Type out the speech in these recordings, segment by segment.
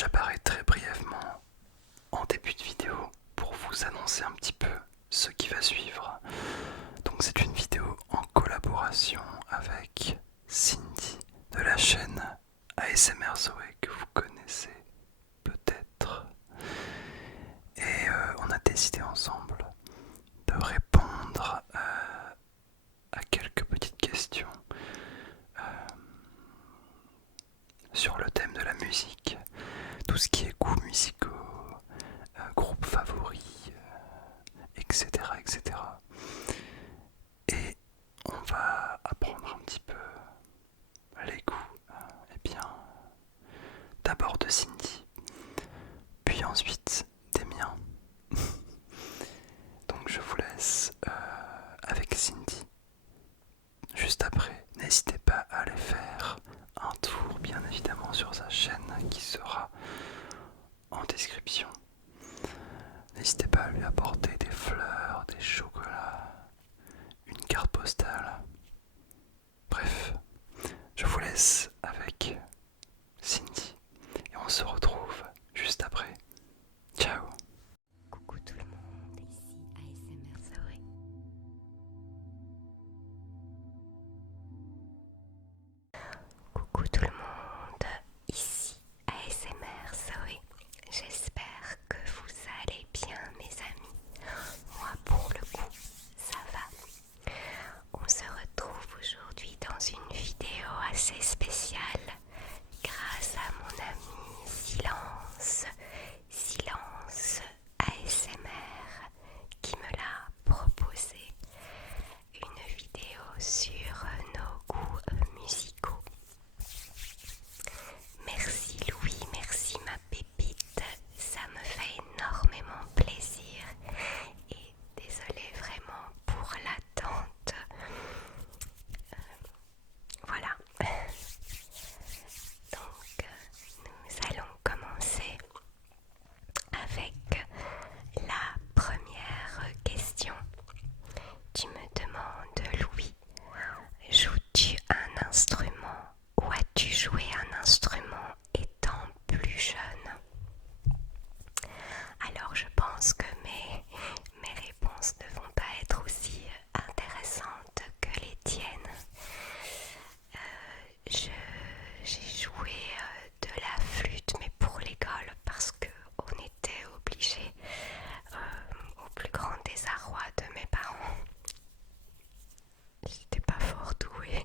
j'apparais très brièvement en début de vidéo pour vous annoncer un petit peu ce qui va suivre. Donc c'est une vidéo en collaboration avec Cindy de la chaîne ASMR Zoé que vous connaissez peut-être. Et on a décidé ensemble de répondre à quelques petites questions sur le thème de la musique, tout ce qui est goûts musicaux, groupes favoris, etc., etc. Et on va apprendre un petit peu les goûts, bien, d'abord de Cindy, puis ensuite des miens. Donc je vous laisse avec Cindy. Juste après, n'hésitez pas à aller faire un tour, bien évidemment, sur sa chaîne qui sera en description. N'hésitez pas à lui apporter des fleurs, des chocolats, une carte postale. Bref, je vous laisse avec Cindy et on se retrouve juste après. Ciao. Coucou tout le monde, ici ASMR Zoé. Coucou tout le monde, ici ASMR Zoé. J'espère que vous allez bien mes amis. Moi pour le coup, ça va. On se retrouve aujourd'hui dans une vidéo assez spéciale grâce à mon ami Silence ASMR qui me l'a proposé, une vidéo sur nos goûts musicaux. Merci Louis, merci ma pépite, ça me fait énormément plaisir et désolée vraiment pour l'attente. Voilà. Donc nous allons commencer avec la première question. Tu me demandes, Louis, joues-tu un instrument ou as-tu joué un instrument étant plus jeune? Alors je pense que mes réponses ne vont pas être aussi intéressantes que les tiennes. J'ai joué de la flûte, mais pour l'école, parce qu'on était obligé, au plus grand désarroi de mes parents. J'étais pas fort douée.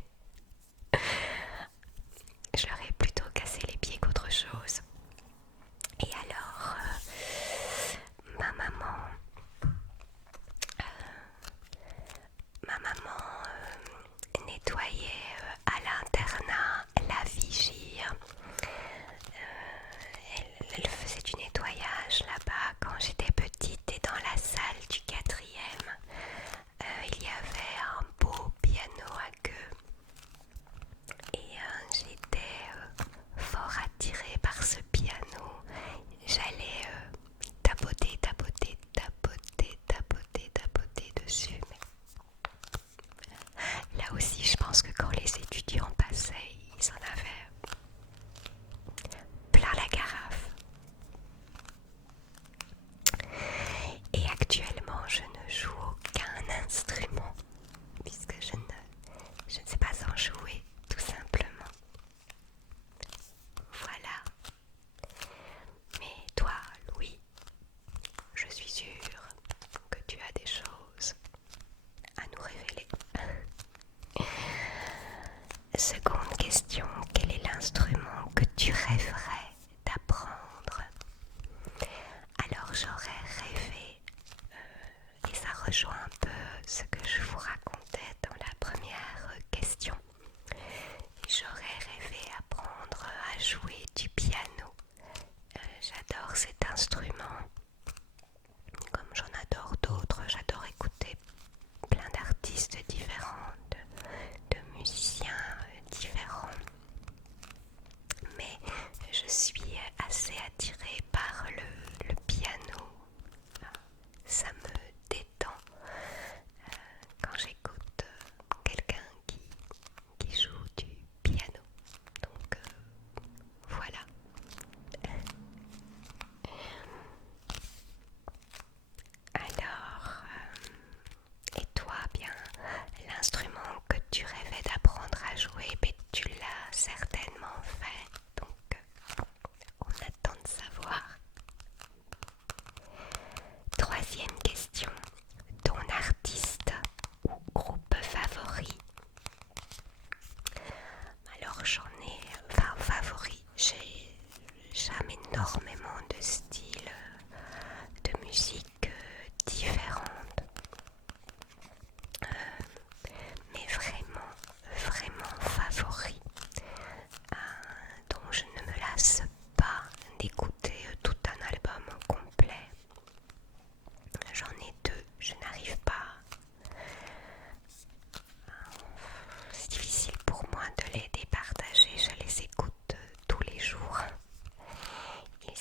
Je leur ai plutôt cassé les pieds qu'autre chose. Et alors, ma maman, nettoyait à l'internat la vigie. Elle faisait du nettoyage là-bas quand j'étais petite et dans la salle du 4e, il y avait un beau piano à queue et j'étais fort attirée par ce piano. J'allais tapoter, tapoter, tapoter, tapoter, tapoter dessus. Mais là aussi, je pense que quand les étudiants passaient, ils en avaient plein la carafe. Et actuellement, je ne joue aucun instrument puisque je ne sais pas en jouer, tout simplement. Voilà. Mais toi, Louis, je suis sûre que tu as des choses à nous révéler. Seconde question, quel est l'instrument que tu rêverais d'apprendre? Alors j'aurais rêvé, et ça rejoint un peu ce que je vous racontais dans la première question, j'aurais rêvé apprendre à jouer du piano. J'adore cet instrument, comme j'en adore d'autres. J'adore écouter plein d'artistes différents, de musiciens différents. Mais je suis assez attirée par le piano. Ça me détend quand j'écoute quelqu'un qui joue du piano. Donc voilà. énormément de styles de musique différentes, mais vraiment favoris, dont je ne me lasse pas d'écouter tout un album complet. J'en ai deux, je n'arrive pas. C'est difficile pour moi de les départager, je les écoute tous les jours. Il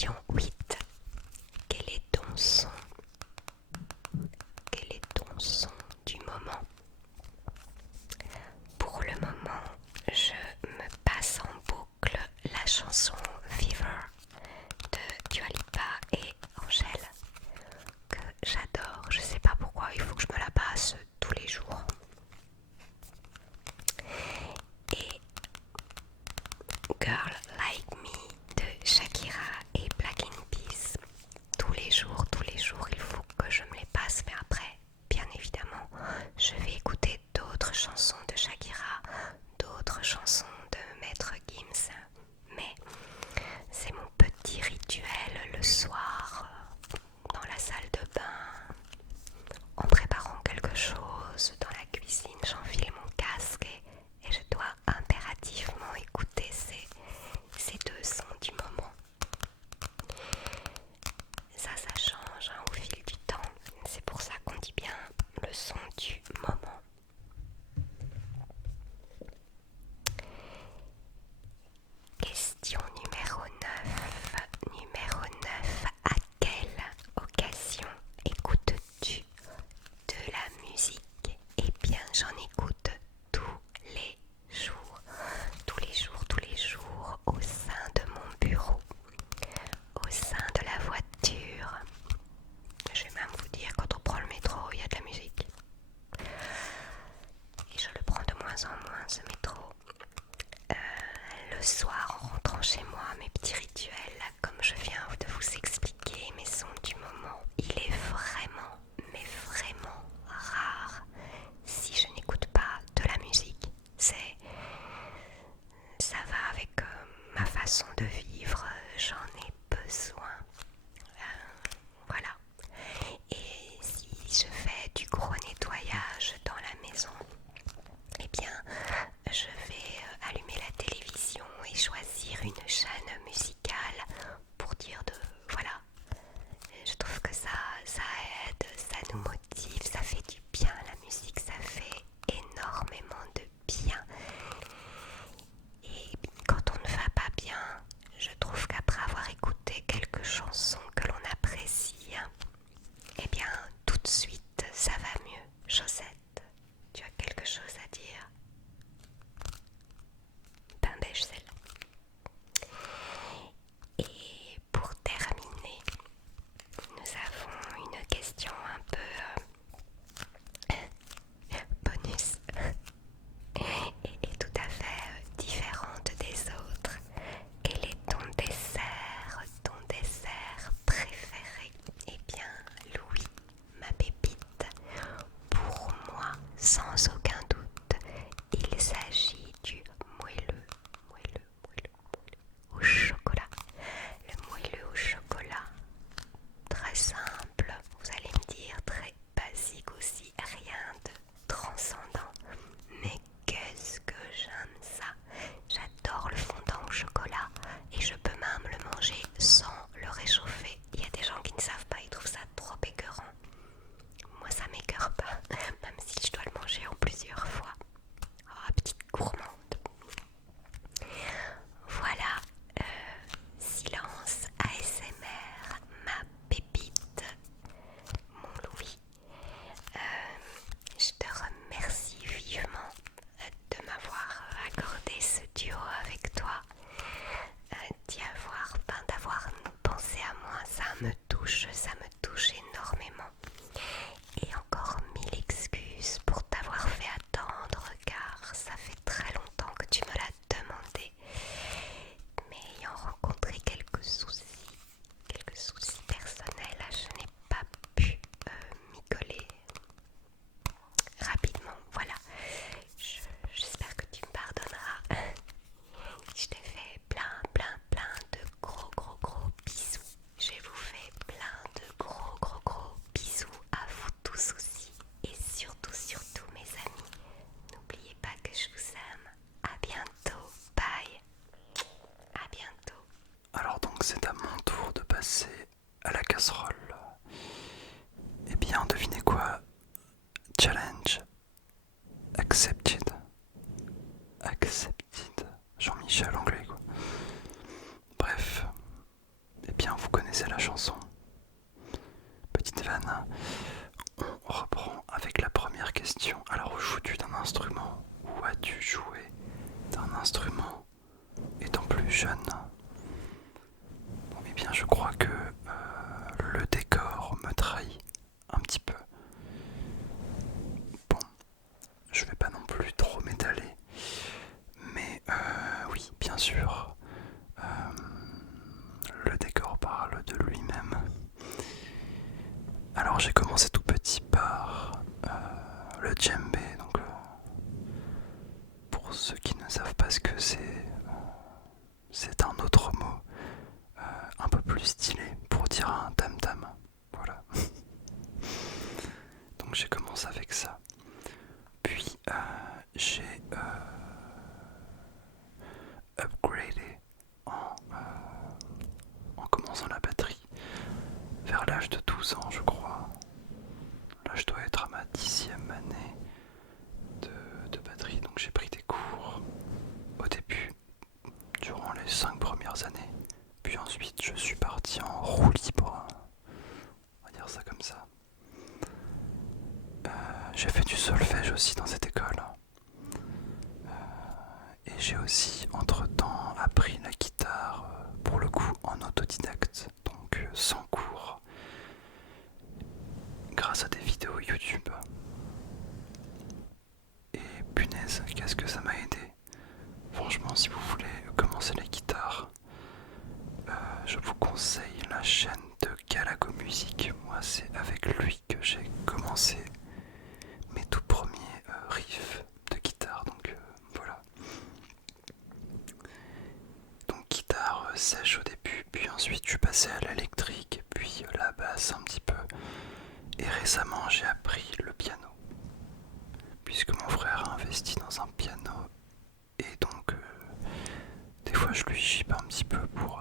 Question 8. Quel est ton son? Quel est ton son du moment? Pour le moment, je me passe en boucle la chanson Fever de Dua Lipa et Angèle, que j'adore. Je sais pas pourquoi, il faut que je me la passe tous les jours. Et Girl Like Me de Shakira et Black Eyed Peas. Tous les jours, il faut que je me les passe. Mais après, bien évidemment, je vais écouter d'autres chansons de Shakira, d'autres chansons de Maître Gims. Mais c'est mon petit rituel le soir, dans la salle de bain, en préparant quelque chose dans la cuisine. J'enfile mon casque et je dois impérativement écouter ces deux sons du moment. Ça change au fil du temps. C'est pour ça qu'on dit bien le son du moment. Question numéro 9. À quelle occasion écoutes-tu de la musique? Eh bien, j'en écoute tous les jours. Au sein de mon bureau, au sein de la voiture. Je vais même vous dire, quand on prend le métro, il y a de la musique. Et je le prends de moins en moins, ce métro. Le soir, en rentrant chez moi, mes petits rituels, comme je viens de vous expliquer, mes sons du moment, il est vraiment, mais vraiment rare si je n'écoute pas de la musique. Ça va avec ma façon de vivre, j'en ai besoin. Voilà. Et si je fais du gros nettoyage dans la maison, eh bien, je vais allumer la télévision et choisir une chaîne musicale pour dire voilà. Je trouve que ça aide, ça nous motive, ça fait du bien. La musique, ça fait énormément de bien. Et quand on ne va pas bien, je disait la chanson. Petite vanne. On reprend avec la première question. Alors, joues-tu d'un instrument ou as-tu joué d'un instrument étant plus jeune? Bon, eh bien, je crois que le décor me trahit un petit peu. Bon, je vais pas non plus trop m'étaler, mais oui, bien sûr, le décor parle de lui-même. Alors j'ai commencé tout petit par le djembé, donc pour ceux qui ne savent pas ce que c'est un autre mot un peu plus stylé pour dire un tam-tam. Voilà. Donc j'ai commencé avec ça. Puis j'ai upgradé en commençant la batterie vers l'âge de 12 ans, je crois. Là, je dois être à ma 10e année de batterie, donc j'ai pris des cours au début, durant les 5 premières années. Puis ensuite, je suis parti en roue libre, on va dire ça comme ça. J'ai fait du solfège aussi dans cette école. Et j'ai aussi entre-temps appris la guitare, pour le coup en autodidacte, donc sans cours, grâce à des vidéos YouTube. Et punaise, qu'est-ce que ça m'a aidé. Franchement, si vous voulez commencer la guitare, je vous conseille la chaîne de Galago Music. Moi, c'est avec lui que j'ai commencé mes tout premiers riffs de guitare, donc voilà. Donc guitare sèche au début, puis ensuite je suis passé à l'électrique, puis la basse un petit peu. Et récemment j'ai appris le piano, puisque mon frère a investi dans un piano, et donc des fois je lui chipe un petit peu pour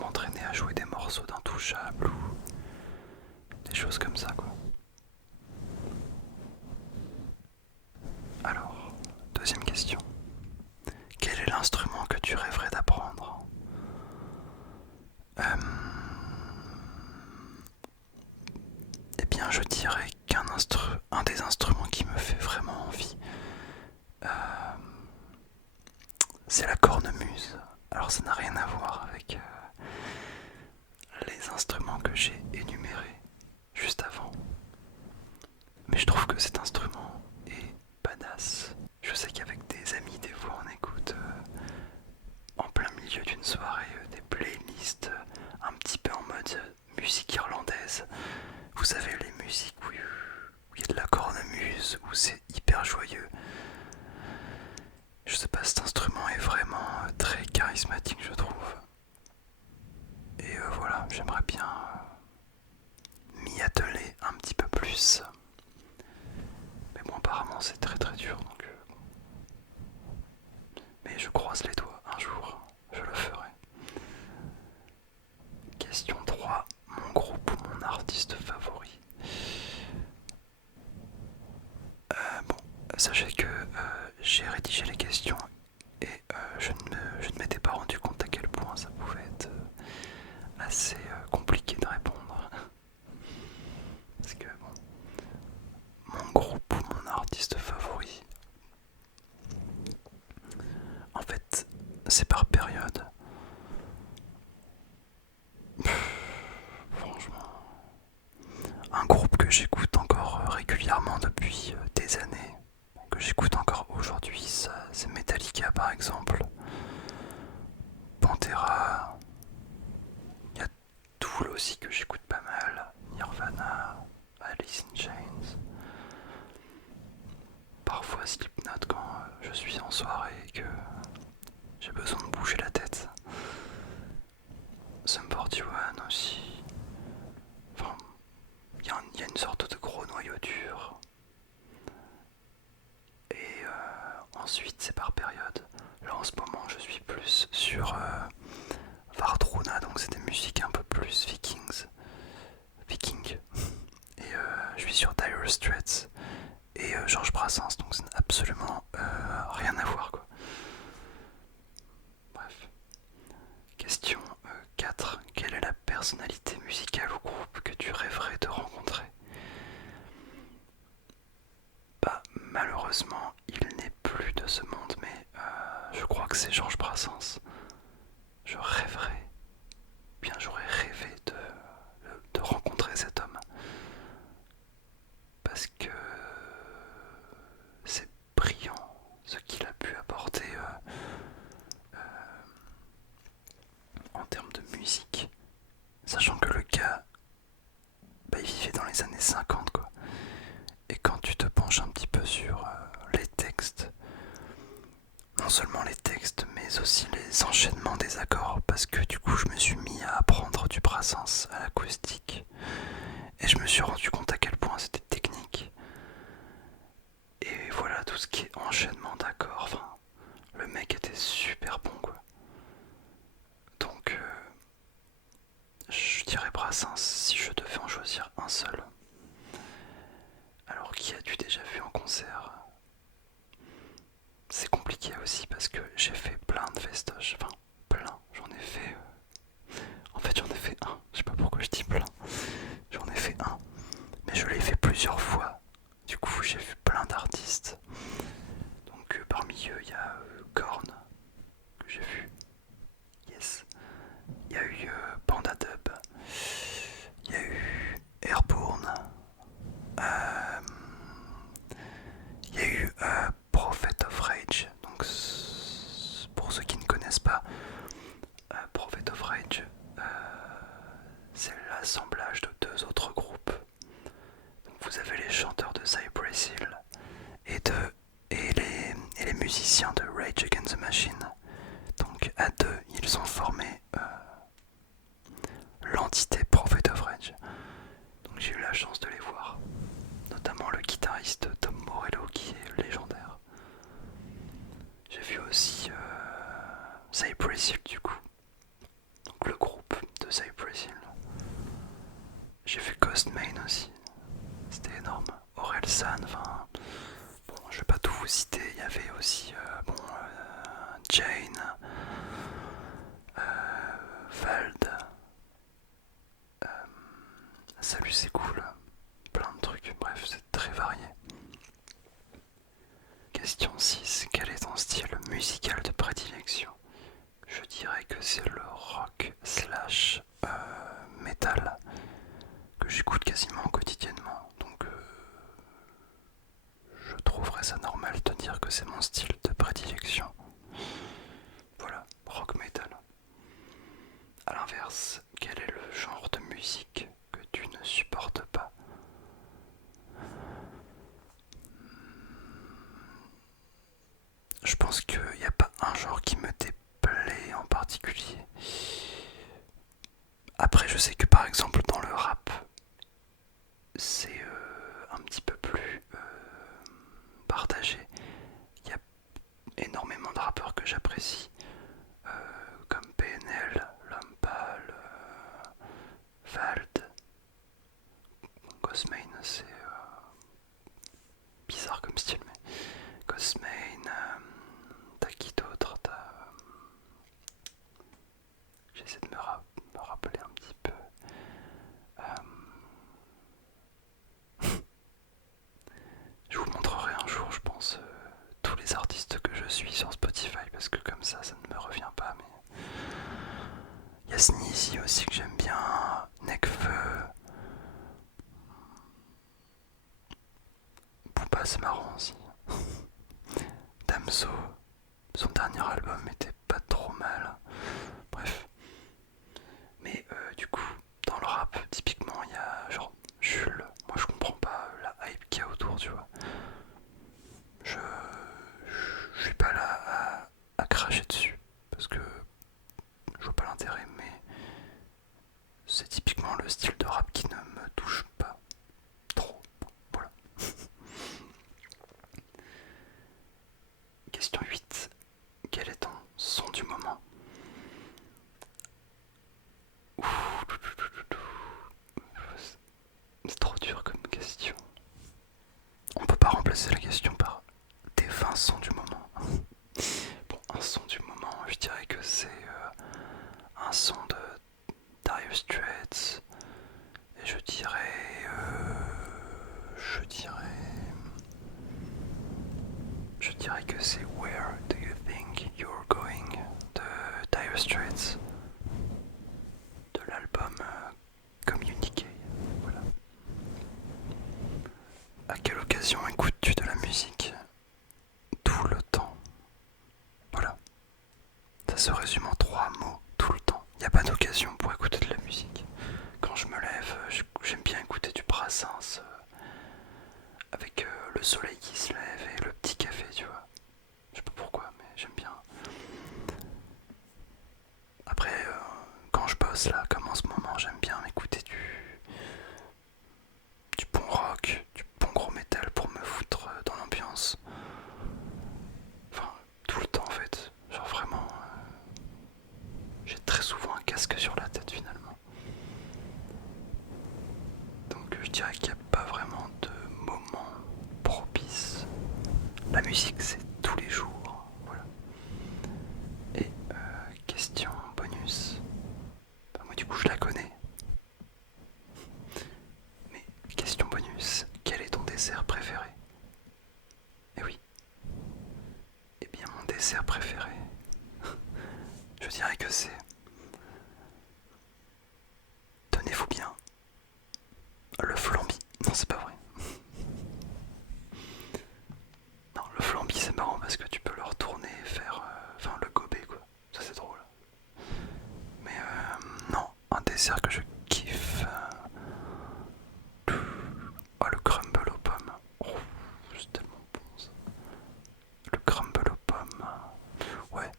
m'entraîner à jouer des morceaux d'Intouchable ou des choses comme ça, quoi. Alors, deuxième question. Quel est l'instrument que tu rêverais d'apprendre? Eh bien, je dirais qu'un des instruments qui me fait vraiment envie, c'est la cornemuse. Alors, ça n'a rien à voir avec les instruments que j'ai énumérés juste avant. Mais je trouve que cet instrument est badass. Je sais qu'avec des amis, des fois, on écoute en plein milieu d'une soirée des playlists un petit peu en mode musique irlandaise. Vous savez, les musiques où il y a de la cornemuse, où c'est hyper joyeux. Je sais pas, cet instrument est vraiment très charismatique, je trouve. Et voilà, j'aimerais bien m'y atteler un petit peu plus. Mais bon, apparemment c'est très très dur, donc mais je croise les doigts, un jour je le ferai. Question 3. Mon groupe ou mon artiste favori? Bon, sachez que j'ai rédigé les questions et je ne m'étais pas rendu compte à quel point ça pouvait être assez compliqué de répondre. Parce que bon, mon groupe ou mon artiste favori, en fait, c'est par période. Franchement, un groupe que j'écoute encore régulièrement depuis des années, que j'écoute encore aujourd'hui, c'est Metallica par exemple, Pantera, il y a Tool aussi que j'écoute pas mal, Nirvana, Alice in Chains, parfois Slipknot quand je suis en soirée et que j'ai besoin de bouger la tête, Sum 41 aussi, enfin il y a une sorte de gros noyau dur. Et ensuite c'est par période. Là en ce moment je suis plus sur Vardruna, donc c'est des musiques un peu plus viking. Et je suis sur Dire Straits et Georges Brassens, donc c'est absolument rien à voir, quoi. Bref. Question 4. Quel est personnalité musicale ou groupe que tu rêverais de rencontrer? Bah, malheureusement, il n'est plus de ce monde, mais je crois que c'est Georges Brassens. Je rêverais, bien j'aurais rêvé de rencontrer cet homme. Parce que c'est brillant ce qu'il a pu apporter en termes de musique. Sachant que le gars, bah, il vivait dans les années 50 quoi. Et quand tu te penches un petit peu sur les textes, non seulement les textes, mais aussi les enchaînements des accords, parce que du coup je me suis mis à apprendre du Brassens à l'acoustique, et je me suis rendu compte à quel point c'était technique. Et voilà, tout ce qui est enchaînement d'accords, enfin, le mec était super bon quoi. Donc je dirais Brassens si je devais en choisir un seul. Alors qui as-tu déjà vu en concert? C'est compliqué aussi parce que j'ai fait plein de festoches, enfin plein, j'en ai fait... En fait j'en ai fait un, je sais pas pourquoi je dis plein, j'en ai fait un, mais je l'ai fait plusieurs fois, du coup j'ai vu plein d'artistes. Donc parmi eux il y a Korn, que j'ai vu, yes, il y a eu Panda Dub, il y a eu Airborne, il y a eu Prophet of Rage. Donc pour ceux qui ne connaissent pas, Prophet of Rage, c'est l'assemblage de deux autres groupes. Donc vous avez les chanteurs de Cypress Hill et les musiciens de Rage Against the Machine. Donc à deux, ils ont formé l'entité Prophet of Rage. Donc j'ai eu la chance de les voir, notamment le guitariste Tom Morello qui est légendaire. J'ai vu aussi Cypress Hill du coup, donc le groupe de Cypress Hill. J'ai vu Ghostman aussi, c'était énorme. Orelsan, enfin bon, je vais pas tout vous citer. Il y avait aussi Jane, Vald, Salut c'est cool, plein de trucs, bref c'est très varié. Question 6. Quel est ton style musical de prédilection? Je dirais que c'est le rock slash metal que j'écoute quasiment quotidiennement. Donc je trouverais ça normal de dire que c'est mon style de prédilection. Voilà, rock metal. A l'inverse, quel est le genre de musique que tu ne supportes pas? Je pense qu'il n'y a pas un genre qui me déplaît en particulier. Après, je sais que par exemple dans le rap, c'est un petit peu plus partagé. Il y a énormément de rappeurs que j'apprécie, comme PNL, Lompal, Vald, Ghostman, c'est bizarre comme style, mais Ghostman, t'as qui d'autre? J'essaie de me rappeler un petit peu. Je vous montrerai un jour, je pense, tous les artistes que je suis sur Spotify, parce que comme ça ne me revient pas. Mais il y a Sneezy aussi que j'aime bien, Nekfeu, Booba c'est marrant aussi. Damso, son dernier album était pas trop mal. Bref. Mais du coup, dans le rap, typiquement, il y a genre Jules. Moi je comprends pas la hype qu'il y a autour, tu vois. Je suis pas là à cracher dessus parce que je vois pas l'intérêt, mais c'est typiquement le style de rap qui ne me touche pas trop. Voilà. Question 8. Quel est ton son du moment? C'est trop dur comme question. On peut pas remplacer la question par tes 20 sons du moment. Bon, un son du moment, je dirais que c'est un son de Dario Dire Straits. Et je dirais que c'est Where Do You Think You're Going de Dire Straits, de l'album Communique. Voilà. À quelle occasion écoutes-tu de la musique? Tout le temps. Voilà. Ça se résume en 3 mots, tout le temps. Il n'y a pas d'occasion pour écouter de la musique. Quand je me lève, j'aime bien écouter du Brassens avec le soleil qui se lève et le petit café, tu vois. Je sais pas pourquoi, mais j'aime bien. Après, quand je bosse là, comme en ce moment, j'aime bien écouter du bon rock, du bon gros métal pour me foutre dans l'ambiance. Enfin, tout le temps en fait. Genre vraiment, j'ai très souvent un casque sur la tête finalement. Donc je dirais qu'il n'y a pas vraiment de moment propice. La musique c'est tous les jours. Voilà. Et question bonus. Bah, moi du coup je la connais. Mais question bonus, quel est ton dessert préféré? Eh oui. Eh bien mon dessert préféré, je dirais que c'est... Tenez-vous bien. Le flambi. Non, c'est pas vrai. Non, le flambi c'est marrant parce que tu peux le retourner et faire... Enfin, le gober quoi. Ça c'est drôle. Mais non, un dessert que je kiffe... Oh, le crumble aux pommes. Oh, c'est tellement bon ça. Le crumble aux pommes. Ouais,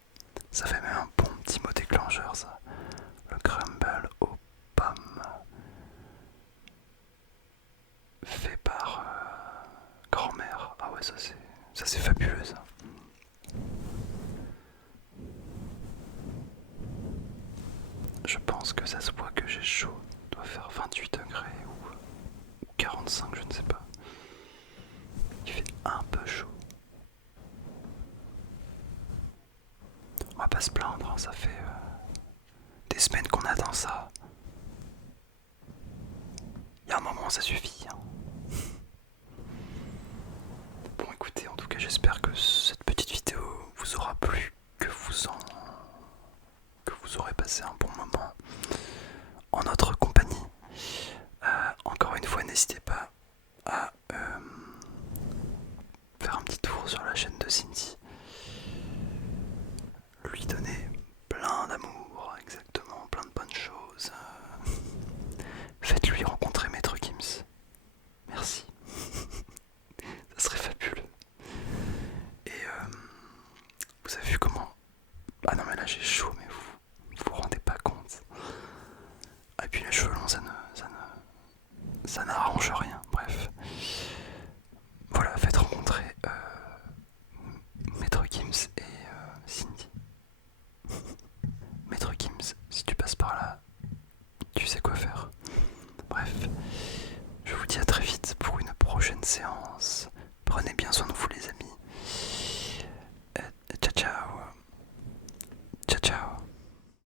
ça fait même un bon petit mot déclencheur ça. Le crumble aux pommes. Fait par grand-mère. Ah ouais, ça c'est fabuleux ça. Je pense que ça se voit que j'ai chaud. Il doit faire 28 degrés ou 45, je ne sais pas. Il fait un peu chaud. On va pas se plaindre, hein, ça fait des semaines qu'on attend ça. Il y a un moment, ça suffit. Hein. Bon, écoutez, en tout cas, j'espère que cette petite vidéo vous aura plu, que vous aurez passé un bon moment en notre compagnie. Encore une fois, n'hésitez pas à faire un petit tour sur la chaîne de Cindy, lui donner plein d'amour, exactement, plein de bonnes choses. Faites-lui rencontrer Maître Gims. Merci. Ça serait fabuleux. Et vous avez vu comment... Ah non mais là j'ai chaud, mais vous rendez pas compte. Et puis les cheveux longs, ça n'arrange rien, bref. Voilà, faites rencontrer Maître Gims et Cindy. Maître Gims, si tu passes par là, tu sais quoi faire. Bref, je vous dis à très vite pour une prochaine séance. Prenez bien soin de vous